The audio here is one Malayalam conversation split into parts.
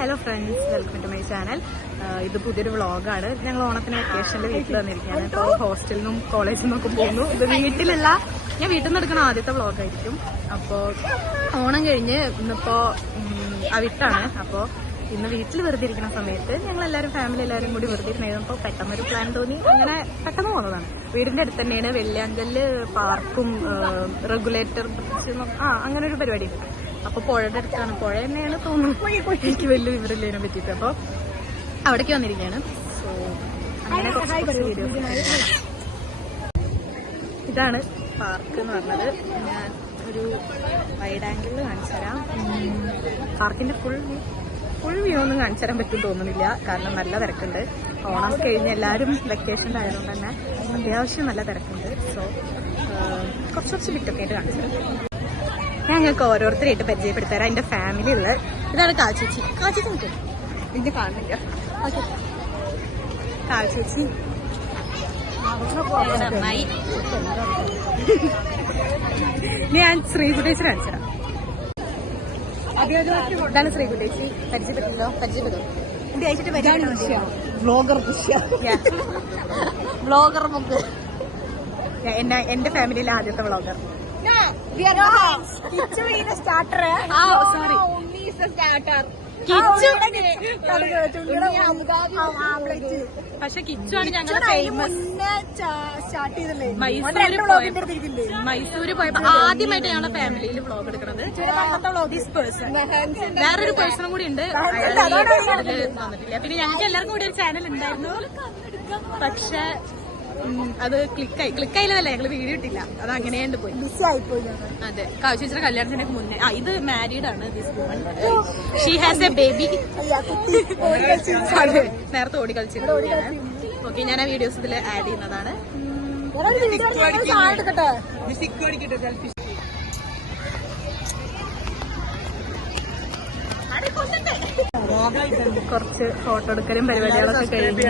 Hello friends, welcome to my channel. ഇത് പുതിയൊരു വ്ളോഗാണ്. ഞങ്ങൾ ഓണത്തിന് വെക്കേഷനിൽ വീട്ടിൽ വന്നിരിക്കുകയാണ്. ഇപ്പോൾ ഹോസ്റ്റലിൽ നിന്നും കോളേജിൽ നിന്നൊക്കെ പോകുന്നു. ഇത് വീട്ടിലല്ല, ഞാൻ വീട്ടിൽ നിന്ന് എടുക്കുന്ന ആദ്യത്തെ വ്ളോഗായിരിക്കും. അപ്പോൾ ഓണം കഴിഞ്ഞ് ഇന്നിപ്പോൾ അവിട്ടാണ്. അപ്പോൾ ഇന്ന് വീട്ടിൽ വെറുതെ ഇരിക്കുന്ന സമയത്ത് ഞങ്ങളെല്ലാവരും ഫാമിലി എല്ലാവരും കൂടി വെറുതെ ഇരുന്നപ്പോൾ പെട്ടെന്നൊരു പ്ലാൻ തോന്നി. അങ്ങനെ പെട്ടെന്ന് പോകുന്നതാണ്. വീടിൻ്റെ അടുത്ത് തന്നെയാണ് വെള്ളിയാങ്കല്ല് പാർക്കും റെഗുലേറ്റർ അങ്ങനെ ഒരു പരിപാടി ഉണ്ട്. അപ്പോൾ പുഴയുടെ അടുത്താണ്, പുഴ തന്നെയാണ് തോന്നുന്നു, എനിക്ക് വലിയ വിവരമില്ല ഇതിനെ പറ്റിയിട്ട്. അപ്പോൾ അവിടേക്ക് വന്നിരിക്കുകയാണ്. സോ അങ്ങനെ കുറച്ച് വീഡിയോസ്. ഇതാണ് പാർക്ക് എന്ന് പറഞ്ഞത്. ഞാൻ ഒരു വൈഡ് ആംഗിളിൽ കാണിച്ചു തരാം. പാർക്കിന്റെ ഫുൾ വ്യൂ ഒന്നും കാണിച്ചു തരാൻ പറ്റും തോന്നുന്നില്ല, കാരണം നല്ല തിരക്കുണ്ട്. ഓണം കഴിഞ്ഞ് എല്ലാവരും വെക്കേഷനിലായതുകൊണ്ട് തന്നെ അത്യാവശ്യം നല്ല തിരക്കുണ്ട്. സോ കുറച്ച് ബിറ്റൊക്കെ ആയിട്ട് കാണിച്ചു തരാം. ഞങ്ങൾക്ക് ഓരോരുത്തരായിട്ട് പരിചയപ്പെടുത്തി തരാം. എൻ്റെ ഫാമിലി ഉള്ള ഇതാണ് കാച്ചേച്ചി. കാച്ചേച്ചി നിൽക്കും, ഇതിനെ കാണുന്നില്ല. കാച്ചേച്ചി, ഞാൻ ശ്രീകുട്ടേച്ചി കാണിച്ചു തരാം. ഇതാണ് ശ്രീകുട്ടേച്ചി. പരിചയപ്പെട്ടില്ലോ? പരിചയപ്പെടും. വ്ളോഗർ മുക്ക് എന്റെ ഫാമിലിയിലെ ആദ്യത്തെ വ്ളോഗർ. പക്ഷെ കിച്ചു ആണ് ഞങ്ങളുടെ ഫേമസ്. മൈസൂര് പോയപ്പോ ആദ്യമായിട്ട് ഞങ്ങളുടെ ഫാമിലിയിൽ വ്ളോഗ് എടുക്കുന്നത്. വേറൊരു പേഴ്സണും കൂടി ഉണ്ട്, വന്നിട്ടില്ല. പിന്നെ ഞങ്ങൾക്ക് എല്ലാവർക്കും കൂടി ഒരു ചാനൽ ഉണ്ടായിരുന്നു, പക്ഷെ അത് ക്ലിക്കായില്ലതല്ല, ഞങ്ങള് വീഡിയോ ഇട്ടില്ല. അത് അങ്ങനെയുണ്ട് പോയി, ബിസി ആയിപ്പോയി. അതെ, കാവശ്യ കല്യാണത്തിന് മുന്നേ. ഇത് മാരീഡ് ആണ്. This woman, she has A baby. നേരത്തെ ഓടി കളിച്ചിരുന്നു. ഓക്കെ, ഞാൻ ആ വീഡിയോസ് ഇതിൽ ആഡ് ചെയ്യുന്നതാണ്. കുറച്ച് ഫോട്ടോ എടുക്കലും പരിപാടികളൊക്കെ കഴിഞ്ഞു.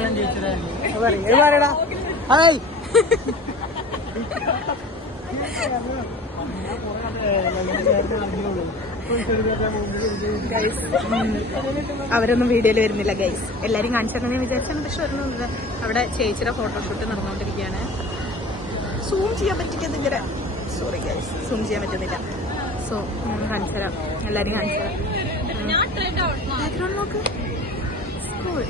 അവരൊന്നും വീഡിയോയിൽ വരുന്നില്ല ഗൈസ്. എല്ലാരും കാണിച്ചിരുന്ന വിചാരിച്ചാണ്, പക്ഷെ വരുന്നില്ല. അവിടെ ചേച്ചിയുടെ ഫോട്ടോഷൂട്ട് നടന്നുകൊണ്ടിരിക്കുകയാണ്. സൂം ചെയ്യാൻ പറ്റിക്കുന്നില്ല. സോറി ഗൈസ്, സൂം ചെയ്യാൻ പറ്റുന്നില്ല. സോ ഞാൻ കാണിച്ചു തരാം, എല്ലാരും കാണിച്ചു തരാം. ബാക്ക്ഗ്രൗണ്ട് നോക്ക്. സ്കൂൾ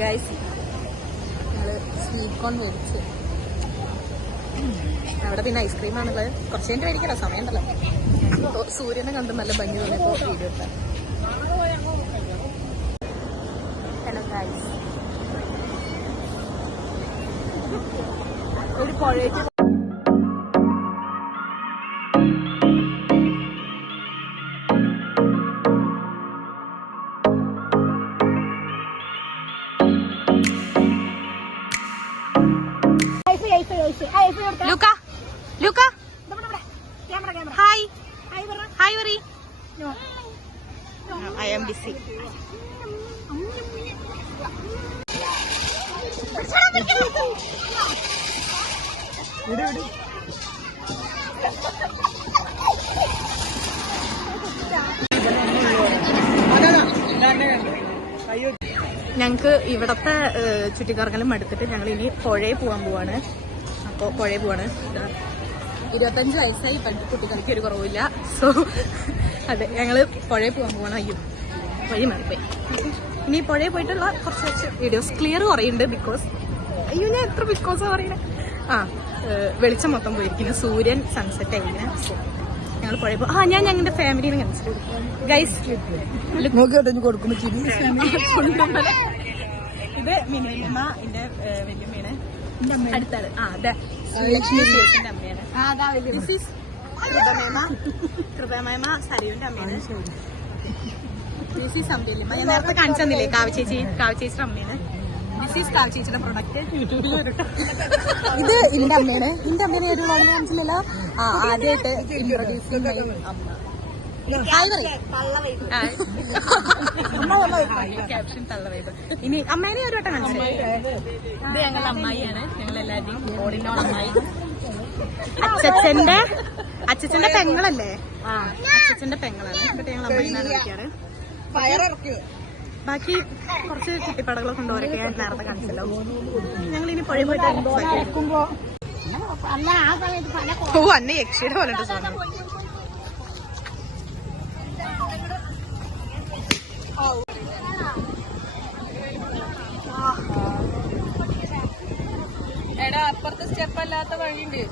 ഗൈസ്, ഞങ്ങള് സ്വീറ്റ് കോൺ മേടിച്ച് അവിടെ പിന്നെ ഐസ്ക്രീമാണുള്ളത്. കുറച്ച് കഴിഞ്ഞിട്ട് മേടിക്കല്ലോ, സമയം ഉണ്ടല്ലോ. സൂര്യനെ കണ്ട് നല്ല ഭംഗി തോന്നിയപ്പോ വീഡിയോ ഇട്ട. ഹലോ ഗൈസ്, ഒരു പുഴയ്ക്ക് hi hi worry. I am busy. ഞങ്ങക്ക് ഇവിടത്തെ ചുറ്റിക്കറങ്ങലും എടുത്തിട്ട് ഞങ്ങൾ ഇനി പുഴയിൽ പോകാൻ പോവാണ്. അപ്പോൾ പുഴയിൽ പോവാണ്. 25 വയസ്സായി, കുട്ടികൾക്ക് ഒരു കുറവില്ല. സോ അതെ, ഞങ്ങള് പുഴയിൽ പോകാൻ പോവാണ്. അയ്യോ, വഴി മാറിപ്പോയി. ഇനി പുഴയിൽ പോയിട്ടുള്ള കുറച്ച് വീഡിയോസ്. ക്ലിയർ കുറയുന്നുണ്ട് ബിക്കോസ്, അയ്യോ ഞാൻ എത്ര ബിക്കോസാ പറയുന്നത്. വെളിച്ചം മൊത്തം പോയിരിക്കുന്നു, സൂര്യൻ സൺസെറ്റ് ആയിരിക്കുന്നത്. സോ ഞങ്ങൾ പുഴയിൽ പോകും. ഞാൻ ഞങ്ങളുടെ ഫാമിലിനെ കാണിച്ചു ഗൈസ്. ഇത് മിനിയമ്മ, എന്റെ വല്യമ്മയാണ്. അടുത്താണ് അതെ ലക്ഷ്മിന്റെ അമ്മയാണ്. കൃപമേമ സരിയുടെ അമ്മയാണ്. ദിസ് ഈസ് അമ്മയമ്മ. ഞാൻ നേരത്തെ കാണിച്ചു തന്നില്ലേ, കാവ്ചേച്ചിയുടെ അമ്മയാണ്. ദിസ് ഈസ് കാവ്ചേച്ചിയുടെ പ്രൊഡക്റ്റ്. യൂട്യൂബിൽ വരട്ടെ. ഇത് എന്റെ അമ്മയാണ്. എന്റെ അമ്മേനെ ഒരു വ്ളോഗിൽ കാണിച്ചില്ലല്ലോ. ആദ്യമായിട്ട് ഇൻട്രൊഡ്യൂസ് ചെയ്യുന്ന അമ്മ. ക്യാപ്ഷൻ തള്ളവൈബ്. ഇനി അമ്മേനെ ഒരു വട്ടം കാണിച്ചേ. ഇത് ഞങ്ങളുടെ അമ്മായിയാണ്, ഞങ്ങളെല്ലാവരുടെയും ഓടിനോട് അമ്മായി. അച്ഛച്ചന്റെ പെങ്ങളല്ലേ? അച്ഛച്ചന്റെ പെങ്ങളാണ്. എന്നിട്ട് ഞങ്ങൾ അമ്മായിന്നാണ് വിളിക്കാറ്. ബാക്കി കുറച്ച് കുട്ടിപ്പടകളൊക്കെ കൊണ്ടുപോരൊക്കെ ഞാൻ നേരത്തെ കാണിച്ചല്ലോ. ഞങ്ങൾ ഇനി പുഴ പോയിട്ട് അന്നെ യക്ഷിയുടെ പോലെ ഉണ്ട് തോന്നുന്നു. എടാ അപ്പുറത്തെ സ്റ്റെപ്പ് അല്ലാത്ത വഴിയുണ്ട്.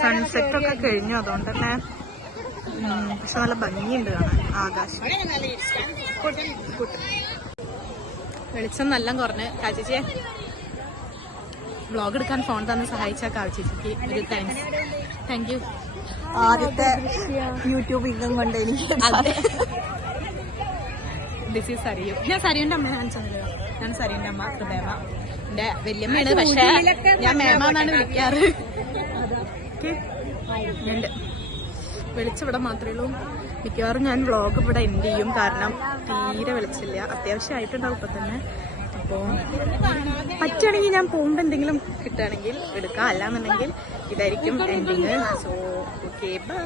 സൺസെറ്റ് ഒക്കെ കഴിഞ്ഞു, അതുകൊണ്ട് തന്നെ പക്ഷെ നല്ല ഭംഗിയുണ്ട് കാണാൻ ആകാശം. വെളിച്ചം നല്ല കുറഞ്ഞ് കാച്ചിച്ചേ വ്ളോഗ് എടുക്കാൻ ഫോൺ തന്ന് സഹായിച്ച കാച്ചിക്ക് ഒരു താങ്ക് യു. ആദ്യത്തെ യൂട്യൂബ് ഇൻകം കൊണ്ട് എനിക്ക് ദിസ് ഈസ് സരിയു. ഞാൻ സരിയുന്റെ അമ്മയെ കാണിച്ചതല്ലോ. ഞാൻ സരിയുന്റെ അമ്മ ഹൃദയമ എന്റെ വല്യമ്മയാണ്, പക്ഷെ ഞാൻ മേമ എന്നാണ് വിളിക്കാറ്. വെളിച്ചിവിടെ മാത്രമേ ഉള്ളൂ. മിക്കവാറും ഞാൻ വ്ളോഗ് ഇവിടെ എൻഡ് ചെയ്യും, കാരണം തീരെ വെളിച്ചില്ല. അത്യാവശ്യമായിട്ടുണ്ടാവും ഇപ്പൊ തന്നെ. അപ്പോൾ പറ്റുകയാണെങ്കിൽ ഞാൻ പോകുമ്പോൾ എന്തെങ്കിലും കിട്ടുകയാണെങ്കിൽ എടുക്കാം, അല്ലാന്നുണ്ടെങ്കിൽ ഇതായിരിക്കും എൻഡിങ്. So okay, by.